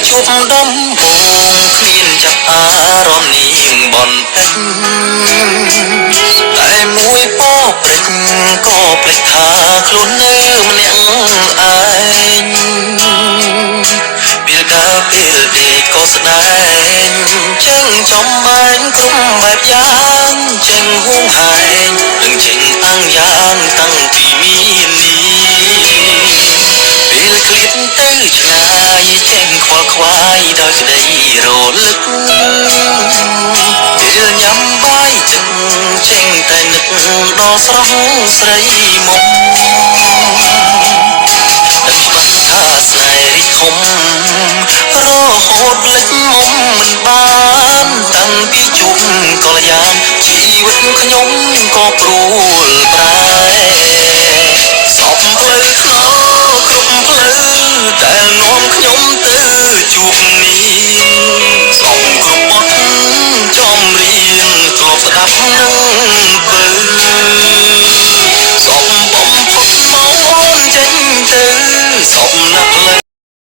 ជួបដំបងគ្មានចាប់អារម្មណ៍នាងបន្តិចតែមួយពោព្រិចក៏ភ្លេចថាខ្លួននៅម្នាក់ឯងពេលដើរពេលដេកក៏ស្ដែងចឹងចំបាញ់គ្រប់បែបយ៉ាងចឹងហួងហែងនឹងចេញអាំងយ៉ាងតាំងពីមាននេះពេលឃ្លាតទៅឆ្ងាយចេញខ្វល់ខ្វាយដោយក្តីរលឹកពេលញ៉ាំបាយទឹកចេញតែនឹកដល់ស្រស់ស្រីមុំដឹងច្បាស់ថាស្នេហ៍រីកធំរហូតលិចមុំមិនបានតាំងពីជួបកល្យានជីវិតខ្ញុំក៏ព្រួលប្រែសពផ្លូវថ្នល់គ្រប់ផ្លូវដែលនាំខ្ញុំទៅជួបនាងសំគ្រប់បទចំរៀងធ្លាប់ស្ដាប់នឹង